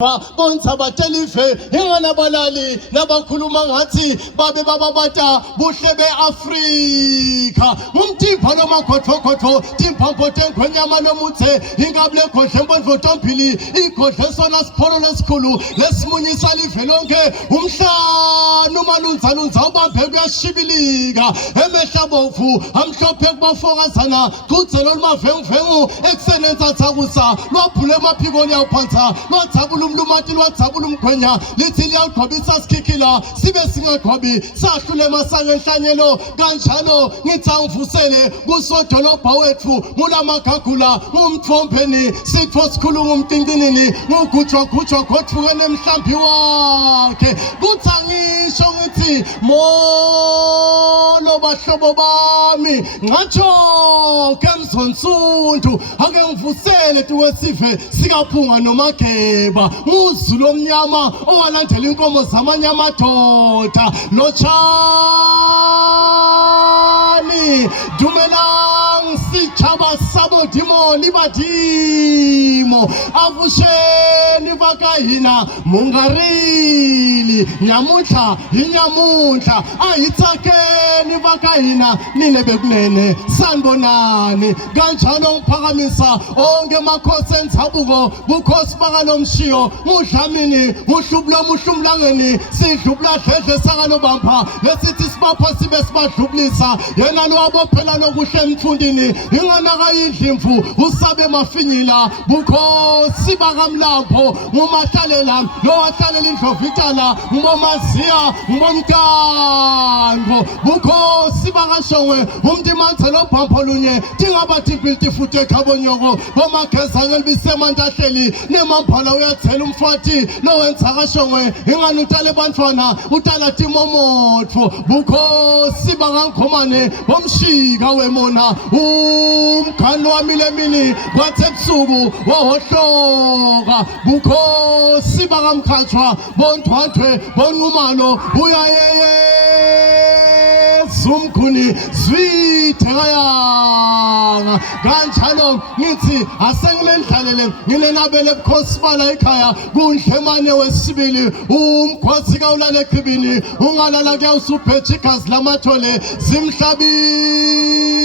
bontsha batelife ingana balali nabakhuluma ngathi babe bababata buhle beAfrika umthipha lomakhotho timphambo tenkhwenyama nomuthe ingabule khodle mbondlo tompili ikhodle sona sipholo lesikhulu lesimunyisa live lonke umhlanu malunzalunza ubambe kuyashibilika emehla bovu amhlophe kubafokazana kudzelo limavengvengu eksenenza tsakusa lwaphule emaphikoni yawuphansa lwatsabula umlumati lwatsabula umkhwenya lithi liyaqhobisa sikhikila sibe singaqhobi sahlule emasanga enhlanyelo kanjalo ngithi angivusele kusodolobha wethu mulamagagula ngumthompeni sitho sikhuluma umtintinini ngugutshwa khothukene emhlambi wakhe kuthi angisho ngithi molo bahlobo bami ngatsho kemzonsundu ake ngivusele tuwesive sikaphunga nomageba nguzulu omnyama owalandela inkomo zamanye amadoda lotshani dumelang sitjhaba sabo dimo libadimo avusheni vakahina mungarili nyamuhla hinyamuhla ahitsakeni vakahina nine bekunene sanibonani kanjalo ngiphakamisa onke makhosi enzabuko bukhosi bakanomshiyo mudlamini muhlubula muhlumlangeni sidlubula dledle sakanobampa lesithi sibapha sibe sibadlublisa yena lowabophela nokuhle emfundini inganakayidlimfu usabe mafinyila bukhosi bakamlampo ngumahlalela lowahlalela indlovitala ngubomaziya ngubomtango bukhosi bakashongwe umntimanze lobhampo lunye tingabatimbilti futhi ekhabonyoko bomagezanye libisemantahleli nemamphala uyathela umfati lowenza kashongwe ingani utale bantwana utala timomotfo bukhosi bakankhomane bomshika wemona umkhani wamile mini kwathi ebusuku wahohloka bukhosi bakamkhatshwa bonthwathwe bonqumalo uyayezumkhuni zwithekayanga kanjalo ngithi asenginendlalele nginenabele bukhosi bala ekhaya kundlemane wesibili umkhosi kawulala ekhibini ungalala kuyawusubheja igazi lamathole zimhlabile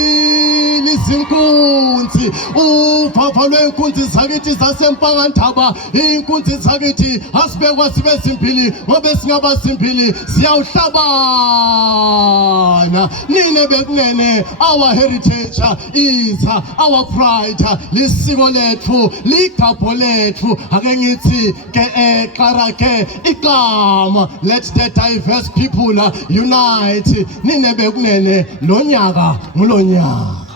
izinkunzi uvafa lwenkunzi zakithi zasempangandaba inkunzi zakithi asibekwa sibe zimbili ngobe singaba zimbili siyawuhlabana nine bekunene our heritage is our pride lisiko lethu ligabho lethu ake ngithi ke eqarake igama let the diverse people unite nine bekunene lonyaka ngulonyaka.